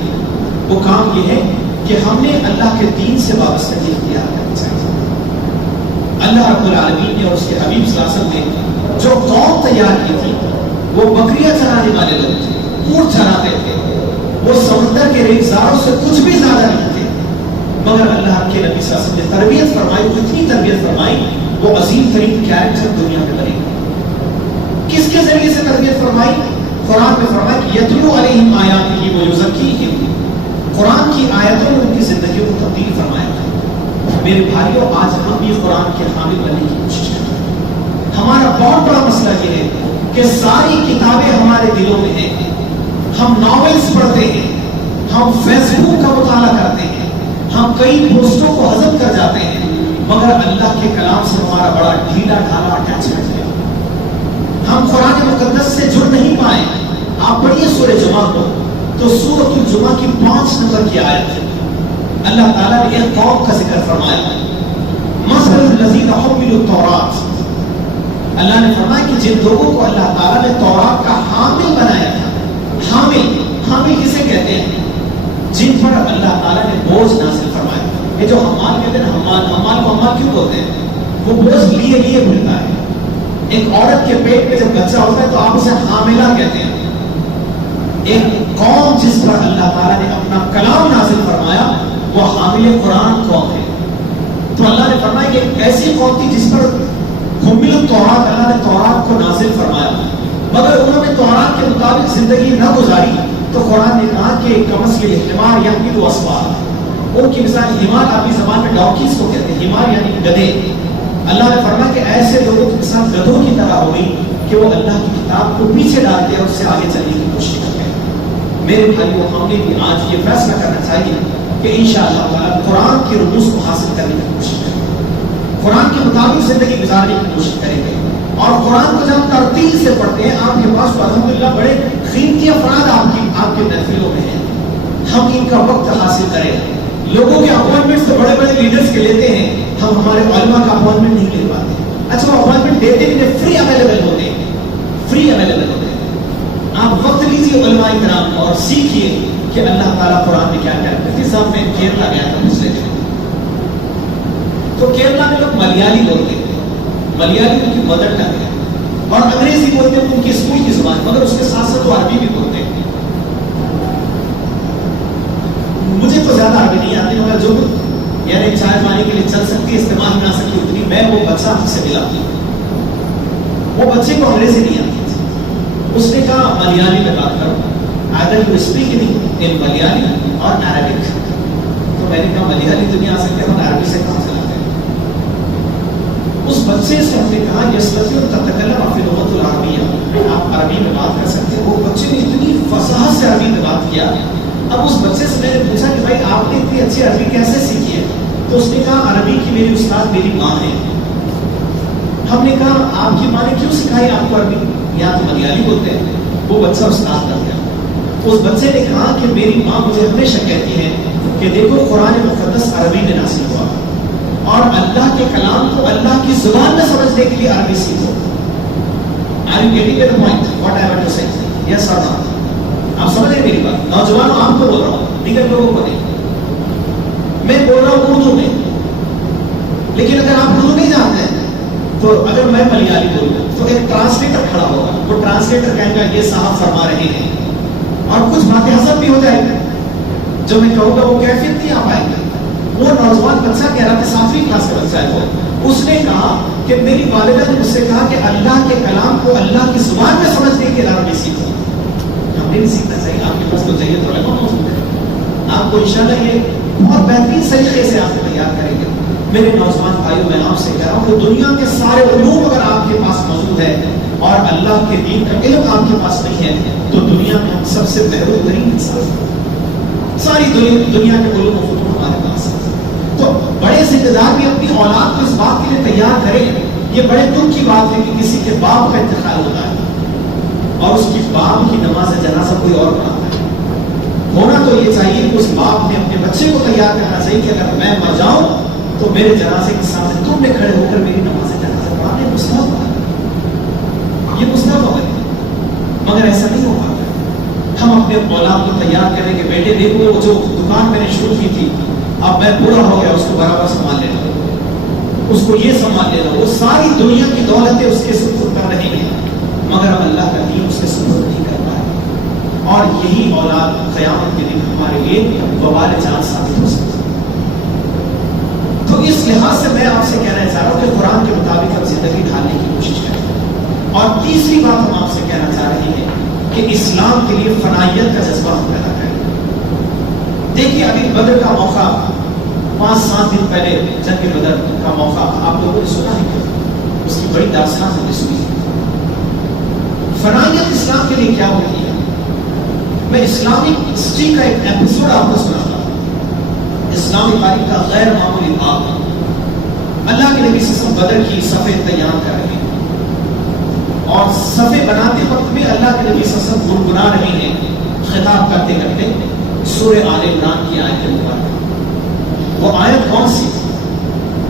وہ کام یہ ہے کہ ہم نے اللہ کے دین سے وابستگی اختیار کرنی چاہیے. اللہ رب العالمین نے اور اس کے حبیب صلی اللہ علیہ وسلم نے جو قوم تیار کی تھی وہ بکریاں چرانے والے لوگ تھے, اونٹ چراتے تھے, وہ سمندر کے ریگزاروں سے کچھ بھی زیادہ نہیں تھے, مگر اللہ کے نبی صلی اللہ علیہ وسلم نے تربیت فرمائی, اتنی تربیت فرمائی وہ عظیم ترین کیریکٹر دنیا میں بنے. کس کے ذریعے سے تربیت فرمائی؟ قرآن میں فرمایا کہ یتلو علیہم آیاتہ ویزکیہم, قرآن کی آیتوں نے ان کی زندگیوں کو تبدیل فرمایا. میرے بھائیوں, آج ہم بھی قرآن کے حامل بننے کی کوشش کریں. ہمارا بہت بڑا مسئلہ یہ ہے کہ ساری کتابیں ہمارے دلوں میں ہیں, ہم ناولز پڑھتے ہیں, ہم فیس بک کا مطالعہ کرتے ہیں, ہم کئی پوسٹوں کو ہضم کر جاتے ہیں, مگر اللہ کے کلام سے ہمارا بڑا ڈھیلا ڈھالا اٹیچمنٹ ہے. ہم قرآن مقدس سے جڑ نہیں پائے. آپ پڑھیے سورہ جمعہ کو, تو سورۃ الجمعہ کی 5 نمبر کی آیت ہے, اللہ تعالیٰ نے ایک قوم کا ذکر فرمایا, مثل الذین حملوا التوراۃ. اللہ نے فرمایا کہ جن لوگوں کو اللہ تعالیٰ نے تورات کا حامل بنایا تھا, حامل کسے کہتے ہیں؟ جن پر اللہ تعالیٰ نے بوجھ نازل فرمایا. یہ جو حمال کہتے ہیں, حمال کو حمال کیوں بولتے ہیں؟ وہ بوجھ لیے پھرتا ہے. ایک عورت کے پیٹ میں جب بچہ ہوتا ہے تو آپ اسے حاملہ کہتے ہیں. ایک قوم جس پر اللہ تعالیٰ نے اپنا کلام نازل فرمایا وہ حامل قرآن قوم ہے. تو اللہ نے فرمایا کہ ایک ایسی قوم تھی جس پر حمل التوراۃ, اللہ نے تورات کو نازل فرمایا, مگر انہوں نے تورات کے مطابق زندگی نہ گزاری. تو قرآن نے کہا کہ کمس کے حمار یحمل اسفار, ان کی مثال حمار عربی زبان میں ڈاکیز کو کہتے ہیں, حمار یعنی گدھے. اللہ نے فرمایا کہ ایسے لوگوں کے ساتھ گدھوں کی طرح ہو گئی کہ وہ اللہ کی کتاب کو پیچھے ڈالتے ہیں اور اس سے آگے چلنے کی کوشش کرتے ہیں. میرے بھائیوں, ہم نے بھی آج یہ فیصلہ کرنا چاہیے کہ انشاءاللہ تعالیٰ قرآن کے رموز کو حاصل کرنے کی کوشش کریں گے, قرآن کے مطابق زندگی گزارنے کی کوشش کریں گے, اور قرآن کو جب ترتیل سے پڑھتے ہیں، آپ کے پاس الحمدللہ بڑے قیمتی افراد آپ کے محفلوں میں ہیں، ہم ان کا وقت حاصل کریں. لوگوں کے اپوائنٹمنٹ تو بڑے بڑے لیڈرز کے لیتے ہیں، ہم ہمارے علماء کا اپوائنٹمنٹ نہیں لے پاتے. اچھا وہ اپوائنٹمنٹ دیتے بھی فری اویلیبل ہوتے ہیں. آپ وقت لیجیے علماء کرام اور سیکھیے کہ اللہ تعالیٰ قرآن میں کیا کہہ رہا ہے. مفتی صاحب میں کیرلا گیا تھا پچھلے دن، تو کیرلا میں لوگ ملیالی بولتے ہیں، ملیالی ان کی مدر ٹنگ ہے، اور انگریزی بولتے ہیں ان کی اسکول کی زبان، مگر اس کے ساتھ ساتھ وہ عربی بھی بولتے ہیں. مجھے تو زیادہ عربی نہیں آتی، مگر جو یعنی چائے پانی کے لیے چل سکتی ہے، استعمال نہ سکتی اتنی. میں وہ بچہ مجھ سے ملا، وہ بچے کو انگریزی نہیں آتی تھی. اس نے کہا ملیالی میں بات کرو، either you speak in Malayali اور عربک. تو میں نے کہا ملیالی تو نہیں آ سکتے، ہم عربی سے کہاں سے لاتے ہیں. اس بچے سے ہم نے کہا یستطیع ان تتکلم فی اللغۃ العربیہ، آپ عربی میں بات کر سکتے ہیں. وہ بچے نے اتنی فصاحت سے عربی میں بات کیا. اب اس بچے سے میں نے پوچھا کہ بھائی آپ نے اتنی اچھی عربی کیسے سیکھی ہے؟ تو اس نے کہا عربی کی میری استاد میری ماں ہے. ہم نے کہا آپ کی ماں نے کیوں سکھائی آپ کو عربی؟ یا تو ملیالی بولتے ہیں. وہ بچہ استاد بن گیا. اس بچے نے کہا کہ میری ماں مجھے ہمیشہ کہتی ہے کہ دیکھو قرآن مقدس عربی میں نازل ہوا، اور اللہ کے کلام کو اللہ کی زبان میں سمجھنے کے لیے عربی سیکھو. Are you getting the point? What I want to say? Yes or not? آپ سمجھ رہے میری بات؟ نوجوانوں آپ کو بول رہا ہوں، دیگر لوگوں کو نہیں. میں بول رہا ہوں اردو میں، لیکن اگر آپ اردو نہیں جانتے ہیں تو اگر میں ملیالی بولوں تو ایک ٹرانسلیٹر کھڑا ہوگا. وہ ٹرانسلیٹر کہے گا یہ صاحب فرما رہے ہیں، اور کچھ باتیں حذف بھی ہو جائیں گی. جو میں کہوں گا وہ کیفیت نہیں آ پائے گی. وہ نوجوان بچہ کہہ رہا تھا، 7ویں کلاس کا بچہ ہے وہ، اس نے کہا کہ میری والدہ نے مجھ سے کہا کہ اللہ کے کلام کو اللہ کی زبان میں سمجھنے کے لیے عربی سیکھو. ہم نہیں سیکھنا چاہیے، آپ کے پاس تو چاہیے تو علماء موجود ہے. آپ کو انشاءاللہ یہ بہت بہترین طریقے سے آپ کو تیار کریں گے. میرے نوجوان بھائیوں، میں آپ سے کہہ رہا ہوں کہ دنیا کے سارے علوم اگر آپ کے پاس موجود ہے اور اللہ کے دین کا علم آپ کے پاس نہیں ہے تو دنیا میں ہم سب سے محروم ترین انسان ہیں. ساری دنیا کے علوم و فنون ہمارے پاس ہے. تو بڑے ذمہ دار بھی اپنی اولاد کو اس بات کے لیے تیار کریں. یہ بڑے دکھ کی بات ہے کہ کسی کے باپ کا انتقال ہوتا ہے اور اس کی باپ کی نماز جنازہ کوئی اور پڑھاتا ہے. ہونا تو یہ چاہیے کہ اس باپ نے اپنے بچے کو تیار کرنا چاہیے کہ اگر میں مر جاؤں تو میرے جنازے کے سامنے تم نے کھڑے ہو کر میری نماز جنازہ پڑھانے. مستحب ہے، یہ مستحب ہے، مگر ایسا نہیں ہو پاتا. ہم اپنے اولاد کو تیار کریں کہ بیٹے دیکھو جو دکان میں نے شروع کی تھی اب میں بوڑھا ہو گیا، اس کو برابر سنبھال لینا، اس کو یہ سنبھال لینا. وہ ساری دنیا کی دولتیں اس کے سپرد کر رہی ہیں مگر اب اللہ کا دین اس کے سپرد نہیں کر پائے. اور یہی اولاد قیامت کے دن ہمارے لیے وبال جان ثابت ہو سکتی ہے. تو اس لحاظ سے میں آپ سے کہنا چاہ رہا ہوں کہ قرآن کے مطابق ہم زندگی ڈھالنے کی کوشش کریں. اور تیسری بات ہم آپ سے کہنا چاہ رہے ہیں کہ اسلام کے لیے فنائیت کا جذبہ ہم پیدا کریں. دیکھیے ابھی بدر کا موقع 5-7 دن پہلے جنگ بدر کا موقع آپ لوگوں نے سنا ہے، اس کی بڑی داستان ہم نے سنی. فنائیت اسلام کے لیے کیا ہوتی ہے؟ میں اسلامک ہسٹری کا ایک ایپیسوڈ آپ کو سناتا ہوں. اسلامی تاریخ کا غیر معمولی باب. اللہ کے نبی صلی اللہ علیہ وسلم بدر کی صفیں تیار کر رہے ہیں اور صفیں بناتے وقت بھی اللہ کے نبی صلی اللہ علیہ وسلم گنگنا رہے ہیں خطاب کرتے کرتے سورہ آل عمران کی آیت مبارکہ. وہ آیت کون سی؟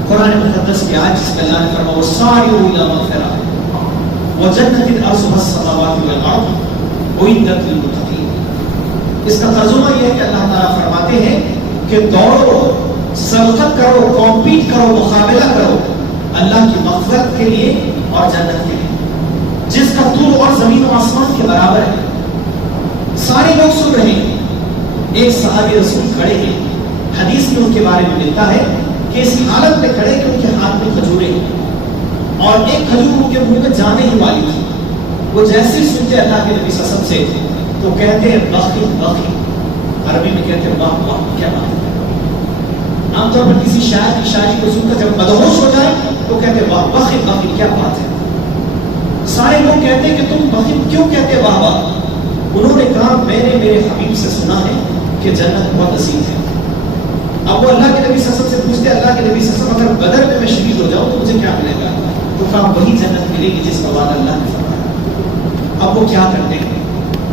قرآن مقدس کی آیت جس میں اللہ نے فرمایا وَسَارِعُوا إِلَىٰ مَغْفِرَةٍ وَجَنَّةٍ عَرْضُهَا السَّمَاوَاتُ وَالْأَرْضُ أُعِدَّتْ لِلْمُتَّقِينَ. اس کا ترجمہ یہ ہے کہ اللہ تعالیٰ فرماتے ہیں کہ دوڑو، سبقت کرو، کمپیٹ کرو، مقابلہ کرو اللہ کی مغفرت کے لیے اور جنت کے لیے جس کا طول اور زمین و آسمان کے برابر ہے. سارے لوگ سن رہے ہیں. ایک صحابی رسول کھڑے ہیں، حدیث میں ان کے بارے میں ملتا ہے کہ اس حالت میں کھڑے کہ ان کے ہاتھ میں کھجوریں ہیں اور ایک کھجور ان کے منہ میں جانے ہی والی تھی. وہ جیسے سنتے اللہ کے نبی صلی اللہ علیہ وسلم سے تو کہتے ہیں بخی بخی، عربی میں کہتے ہیں واہ واہ کیا بات ہے. عام طور پر کسی شاعر کی شاعری کو سن کر جب مدہوش ہو جائے تو کہتے ہیں واہ بخی بخی کیا بات ہے. سارے لوگ کہتے ہیں کہ تم بخی کیوں کہتے واہ واہ؟ انہوں نے کہا میں نے میرے حبیب سے سنا ہے کہ جنت بہت عظیم ہے. اب وہ اللہ کے نبی صلی اللہ علیہ وسلم سے پوچھتے اللہ کے نبی صلی اللہ علیہ وسلم اگر بدر میں شہید ہو جاؤں تو مجھے کیا ملے گا؟ تو کہا وہی جنت ملے گی جس کا وعدہ اللہ نے فرمایا۔ اب وہ کیا کرتے ہیں؟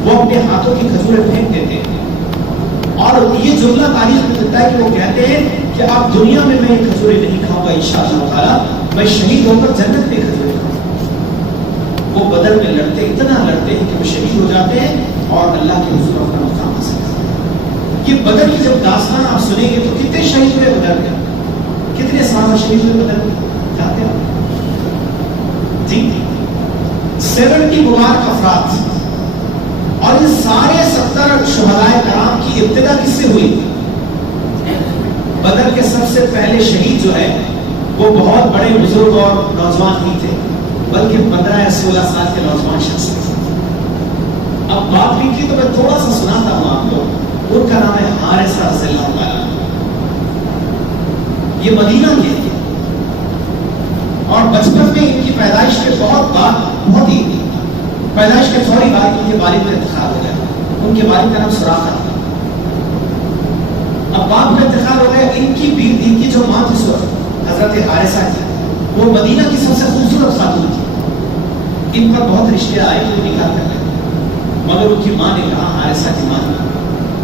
وہ اپنے ہاتھوں کی کھجوریں پھینک دیتے ہیں، اور یہ جملہ تاریخ میں ملتا ہے کہ وہ کہتے ہیں کہ اب دنیا میں یہ کھجوریں نہیں کھاؤں گا، انشاءاللہ تعالی میں شہید ہو کر جنت میں کھجوریں کھاؤں گا۔ وہ بدر میں لڑتے، اتنا لڑتے ہیں کہ وہ شہید ہو جاتے ہیں اور اللہ کے حضور اپنا مقام حاصل کرتے ہیں۔ یہ بدر کی جب داستان آپ سنیں گے تو کتنے شہید ہوئے بدر میں، کتنے صحابہ شہید ہوئے بدر میں جانتے ہیں جی؟ 70 مبارک افراد، اور ان سارے 70 شہدائے کرام کی ابتدا کس سے ہوئی؟ بدر کے سب سے پہلے شہید جو ہے وہ بہت بڑے بزرگ اور نوجوان نہیں تھے، بلکہ 15 یا 16 سال کے نوجوان شخص تھے۔ اب بات بھی کی تو میں تھوڑا سا سناتا ہوں آپ کو۔ ان کا نام ہے حارثہ رضی اللہ عنہ۔ یہ مدینہ کے تھے، اور بچپن میں ان کی پیدائش کے بہت ہی پیدائش کے فوری بعد ان کے والد کا انتقال ہو گیا۔ ان کے والد کا نام سراقہ تھا۔ اب باپ کا انتقال ہو گیا، ان کی جو ماں تھی حضرت حارثہ کی، وہ مدینہ کی سب سے خوبصورت خاتون تھی۔ ان پر بہت رشتے آئے تو نکاح کر لیں، مگر ان کی ماں نے کہا، حارثہ کی ماں نے،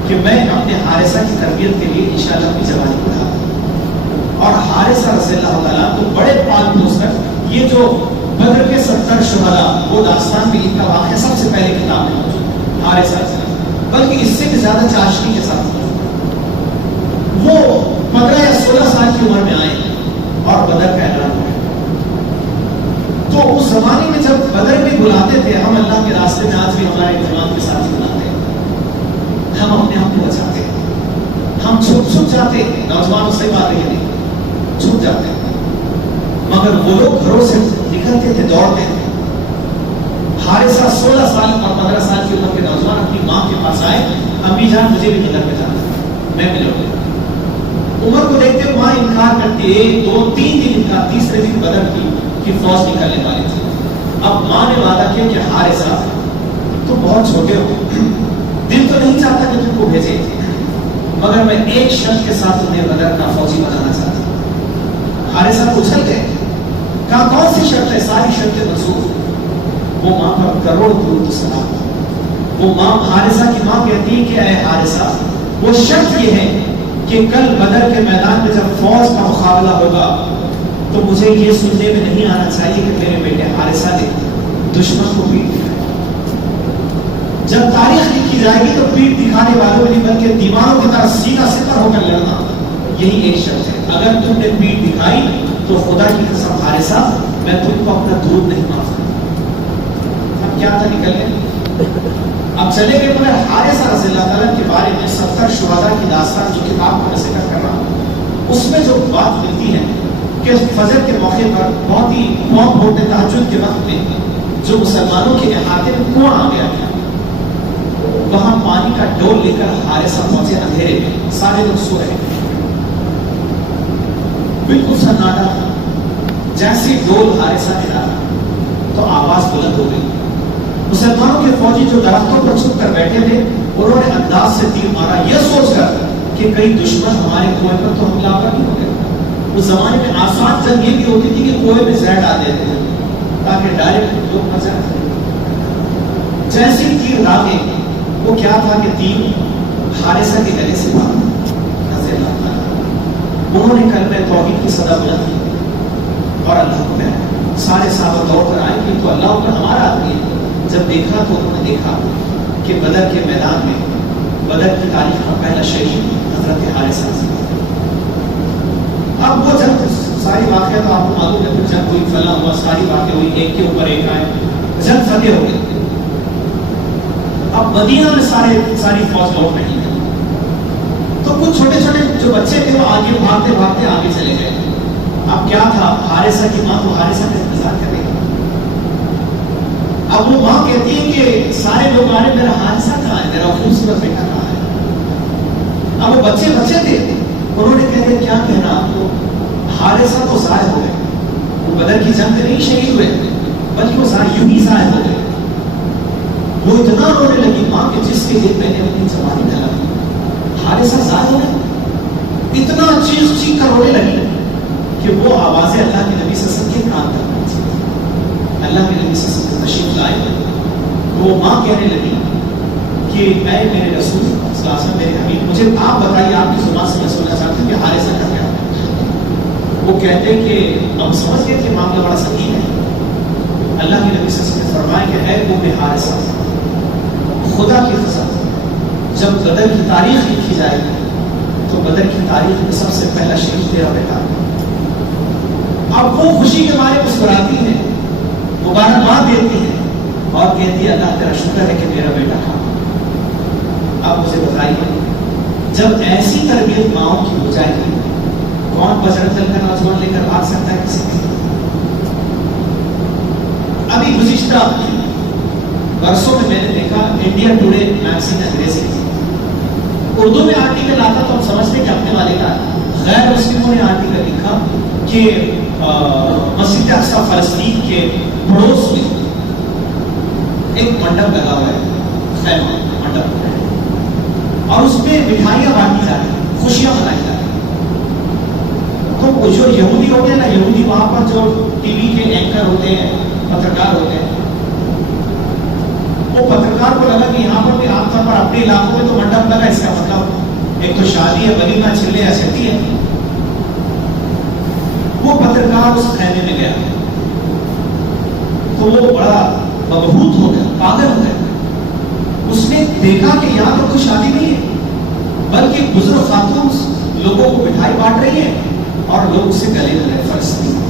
کہ میں اپنے حارثہ کی تربیت کے لیے انشاءاللہ اپنی جوانی بڑھا دوں۔ اور حارثہ رضی اللہ تعالیٰ کو بڑے پال پوس کر یہ جو بدر کے 70 شہداء، وہ داستان بھی ان کا واقعہ سب سے پہلے کتاب میں موجود حارثہ سے، بلکہ اس سے بھی زیادہ چاشنی کے ساتھ وہ 15 یا 16 سال کی عمر میں آئے اور بدر کا اعلان ہوا۔ تو اس زمانے میں جب بدر میں بلاتے تھے، ہم اللہ کے راستے میں آج بھی ہمارے اہتمام کے ساتھ بلاتے ہیں، ہم اپنے آپ کو بچاتے ہیں، ہم چھپ جاتے ہیں، نوجوانوں سے بات یہ نہیں، چھپ جاتے ہیں، مگر وہ لوگ گھروں سے نکلتے تھے، دوڑتے تھے۔ حارثہ 16 سال اور 15 سال کی عمر کے نوجوان اپنی ماں کے پاس آئے، امی جان مجھے بھی بدر میں جانا ہے، میں ملوں گا۔ عمر کو دیکھتے ہوئے ماں انکار کرتی ہے، 2 3 دن انکار، تیسرے دن بدر کی فوج نکلنے والی تھی۔ اب ماں نے وعدہ کیا کہ حارثہ تم بہت چھوٹے ہو، دل تو نہیں چاہتا کہ تم کو بھیجے، مگر میں ایک شرط کے ساتھ تمہیں بدر کا فوجی بنانا چاہتا ہوں۔ حارثہ اچھل گئے، کہا کون سی شرط ہے؟ ساری شرطیں منظور۔ وہ ماں پر کروڑ درود و سلام۔ وہ ماں حارثہ کی ماں کہتی ہے کہ اے حارثہ، وہ شرط یہ ہے کہ کل بدر کے میدان میں جب فوج کا مقابلہ ہوگا تو مجھے یہ سننے میں نہیں آنا چاہیے کہ میرے بیٹے حارثہ نے دشمن کو پیٹ دیا۔ جب تاریخ لکھی جائے گی تو پیٹ دکھانے والوں نہیں بلکہ دیواروں کی طرح سیدھا سپر ہو کر لڑنا، یہی ایک شرط ہے۔ اگر تم نے پیٹ دکھائی تو خدا کی قسم حارثہ، میں تم کو اپنا درود نہیں معاف کروں۔ اب کیا تھا نکلنے؟ اب چلے گئے، مگر حارثہ رضی اللہ تعالیٰ کے بارے میں 70 شہداء کی داستان جو کتاب میں ذکر کر رہا ہوں، اس میں جو بات ملتی ہے کہ فجر کے موقع پر بہت ہی موت ہوتے تہجد کے وقت میں جو مسلمانوں کے احاطے میں کنواں آ گیا تھا، وہاں پانی کا ڈول لے کر حارثہ پہنچے اندھیرے میں، سارے لوگ سو رہے تھے، بالکل سناٹا تھا۔ جیسے ڈول حارثہ نے ڈالا تو آواز بلند ہو گئی۔ مسلمانوں کے فوجی جو درختوں پر چھپ کر بیٹھے تھے، انہوں نے انداز سے تیر مارا، یہ سوچ کر کہ کئی دشمن ہمارے کنویں پر تو حملہ آور نہیں ہو گئے۔ اس زمانے میں آسان جنگ یہ بھی ہوتی تھی کہ کنویں میں زہر ڈال دیتے تھے تاکہ ڈائریکٹ لوگ مر جائیں۔ جیسے تیر داغے، وہ کیا تھا کہ تیر حارثہ کے گلے سے مارا۔ انہوں نے کلمہ توحید کی صدا بلند کی اور اللہ کو کہا۔ سارے صحابہ دوڑ کر آئے کہ تو اللہ پر ہمارا آدمی ہے۔ جب دیکھا تو انہوں نے دیکھا کہ بدر کے میدان میں بدر کی تاریخ کا پہلا شہید حضرت حارثہ سے۔ اب وہ جنگ ساری واقعہ تو آپ کو معلوم ہے، پھر جنگ کوئی فلاں ہوا، ساری باتیں ہوئی، ایک کے اوپر ایک آئے، جنگ فتح ہو گئی۔ اب مدینہ میں ساری فوج لوٹ رہی ہے، تو کچھ چھوٹے چھوٹے جو بچے تھے وہ آگے بھاگتے بھاگتے آگے چلے گئے۔ اب کیا تھا، حارثہ کی ماں تو حارثہ کا انتظار کر رہی۔ اب وہ ماں کہتی ہے کہ سارے لوگ آ رہے، میرا حارثہ کہاں ہے، میرا خوبصورت بیٹا کہاں ہے۔ اب وہ بچے تھے، انہوں نے کہتے کیا کہنا آپ کو، حارثہ تو ضائع ہو گئے، وہ بدر کی جنگ میں نہیں شہید ہوئے بلکہ وہ یوں ہی ضائع ہو گئے۔ وہ اتنا رونے لگی ماں کہ جس کے لیے میں نے اپنی زبان ڈالا، حارثہ ضائع ہو گئے، اتنا چیخ کر رونے لگی کہ وہ آوازیں اللہ کے نبی صلی اللہ علیہ وسلم کے کان تک پہنچی۔ ماں کہنے لگی کہ اے میرے رسول صلی اللہ علیہ وسلم، میرے حبیب، مجھے آپ بتائیے، آپ کی زبان سے میں سننا چاہتا ہوں کہ حارثہ کا کیا ہے؟ وہ کہتے کہ اب سمجھ گئے کہ معاملہ بڑا سنگین ہے۔ اللہ کے نبی صلی اللہ علیہ وسلم نے فرمایا کہ اے ام حارثہ، خدا کی قسم، جب بدر کی تاریخ لکھی جائے تو بدر کی تاریخ میں سب سے پہلا شہید تیرا بیٹا۔ اب وہ خوشی کے مارے مسکراتی ہیں، مبارکباد دیتی ہیں اور کہتی ہے اللہ تیرا شکر ہے کہ میرا بیٹا کھا۔ اب مجھے بتائیے، جب ایسی تربیت ماؤں کی ہو جائے گی، کون بجرنگ دل کا نوجوان لے کر بھاگ سکتا ہے کسی سے؟ ابھی گزشتہ برسوں میں نے دیکھا انڈیا ٹوڈے میگزین انگریزی اردو میں آرٹیکل آتا تو ہم سمجھتے کہ اپنے والے کا، غیر مسلموں نے آرٹیکل لکھا کہ مسجد اقصی فلسطین کے پڑوس میں ایک منڈپ لگا ہوا ہے، خیمہ منڈپ، اور اس میں مٹھائیاں بانٹی جا رہی ہیں، خوشیاں منائی جا رہی ہیں۔ تو وہ جو یہودی ہوتے ہیں نا، یہودی وہاں پر جو ٹی وی کے اینکر ہوتے ہیں، پترکار ہوتے ہیں، وہ پترکار کو لگا کہ یہاں پر بھی عام طور پر اپنے علاقوں میں تو منڈپ لگا، اس کا مطلب ایک تو شادی ہے، ولیمہ، چلے یا چھٹی ہے۔ وہ پترکار اس خیمے میں گیا تو وہ بڑا مبہوت ہو گیا، پاگل ہو گیا۔ اس نے دیکھا کہ یہاں تو کوئی شادی نہیں ہے، بلکہ بزرگ خاتون لوگوں کو مٹھائی بانٹ رہی ہے اور لوگ اسے گلے مل رہے، فلسطین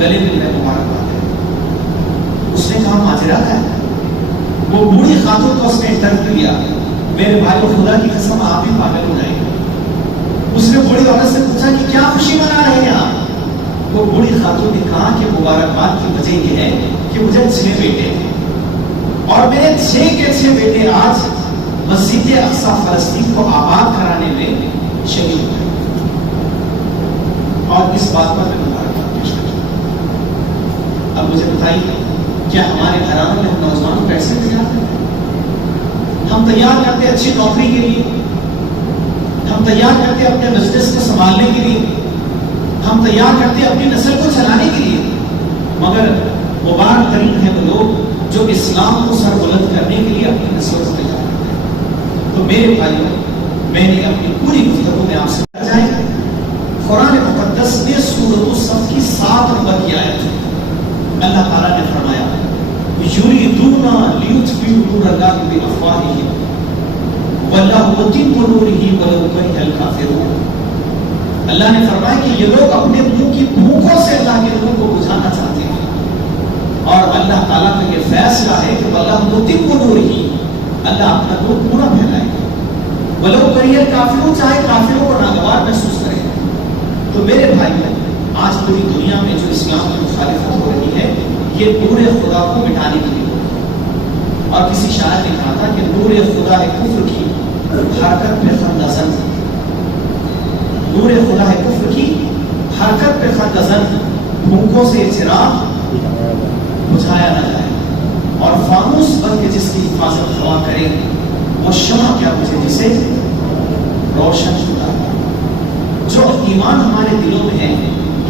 گلے مل رہے، مبارکباد ہے۔ اس نے کہا ماجرا ہے؟ وہ بوڑھی خاتون کو اس نے انٹرویو لیا، میرے بھائی کو خدا کی قسم آپ بھی پاگل ہو جائیں گے۔ اس نے بوڑھی عورت سے پوچھا کہ کیا خوشی منا رہے ہیں آپ؟ وہ بوڑھی خاتون نے کہا کہ مبارکباد کی وجہ یہ ہے کہ مجھے 6 بیٹے ہیں اور میرے 6 کے 6 بیٹے آج مسجد اقصی فلسطین کو آباد کرانے میں شہید ہوئے، اور اس بات پر میں مبارکباد پیش کرتا ہوں۔ اب مجھے بتائیے، کیا ہمارے گھرانوں میں ہم نوجوانوں کو ایسے تیار کرتے ہیں؟ ہم تیار کرتے ہیں اچھی نوکری کے لیے، ہم تیار کرتے ہیں اپنے بزنس کو سنبھالنے کے لیے، ہم تیار کرتے ہیں اپنی نسل کو چلانے کے لیے، مگر مبارک ترین ہے وہ لوگ جو اسلام کو سر بلند کرنے کے لیے اپنی نسل کو تیار کرتے ہیں۔ تو میرے بھائیوں، میں نے اپنی پوری گفتگو میں آپ سے جائے، قرآن مقدس میں سورۃ الصف کی 7 نمبر کی آیت ہے، اللہ تعالیٰ نے فرمایا یریدون لیطفئوا نور اللہ بافواہہم واللہ متم نورہ ولو کرہ الکافرون۔ اللہ نے فرمایا کہ یہ لوگ اپنے منہ کی بھوکوں سے اللہ کے نور کو بجھانا چاہتے ہیں، اور اللہ تعالیٰ کا یہ فیصلہ ہے کہ واللہ متم نورہ، اللہ اپنا نور پورا پھیلائے گا، ولو کرہ الکافرون، چاہے کافروں کو ناگوار محسوس کرے۔ تو میرے بھائیوں، آج پوری دنیا میں جو اسلام کی مخالفت ہو رہی ہے، یہ نور خدا کو مٹانے کے لیے ہو رہی ہے۔ اور کسی شاعر نے کہا تھا کہ نور خدا ہے کفر کی حرکت پہ خندہ زن، نور خدا ہے کفر کی حرکت پہ خندہ زن، بھوکوں سے چراغ بجھایا نہ جائے، اور فانوس بن کے جس کی حفاظت ہوا کرے، وہ شمع کیا بجھے جسے روشن شدہ۔ جو ایمان ہمارے دلوں میں ہے،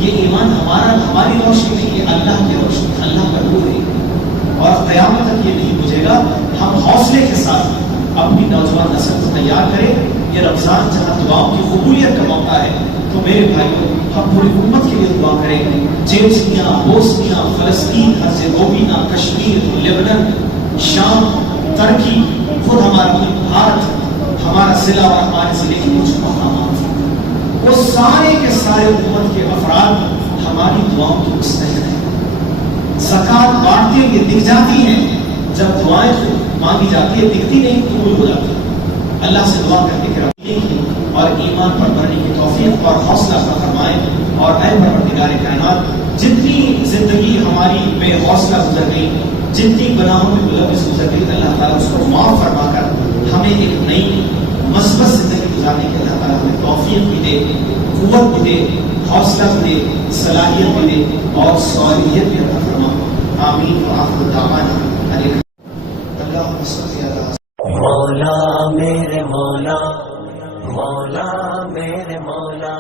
یہ ایمان ہماری روشنی نہیں، یہ اللہ کی روشنی، اللہ کا نور ہے، اور قیامت تک یہ نہیں بجھے گا۔ ہم حوصلے کے ساتھ اپنی نوجوان نسل کو تیار کریں۔ یہ رمضان جہاں دعاؤں کی قبولیت کا موقع ہے، تو میرے بھائیوں، ہم پوری امت کے لیے دعا کریں۔ چیچنیا، بوسنیا، فلسطین، ہرزیگووینا، کشمیر، لیبنان، شام، ترکی، خود ہمارا ملک بھارت، ہمارا ضلع اور ہمارے ضلع کے کچھ مقامات، وہ سارے کے سارے امت کے افراد ہماری دعاؤں کی مستحق ہیں۔ زکوٰۃ بانٹتے یہ دکھ جاتی ہیں، جب دعائیں مانگی جاتی ہے دکھتی نہیں، قبول ہو جاتی ہے۔ اللہ سے دعا کرنے کے رکھنے اور ایمان پر مرنے کی توفیق اور حوصلہ عطا فرمائے۔ اور اے پروردگار کائنات، جتنی زندگی ہماری بے حوصلہ گزر گئی، جتنی گناہوں میں ملوث گزر گئی، اللہ تعالیٰ اس کو معاف فرما کر ہمیں ایک نئی مثبت زندگی گزارنے کی اللہ تعالیٰ ہمیں توفیق بھی دے، قوت بھی دے، حوصلہ بھی دے، صلاحیت بھی دے اور صالحیت بھی عطا فرما۔ آمین وآخر دعوانا اللہم صل علی مولا میرے مولا، مولا میرے مولا۔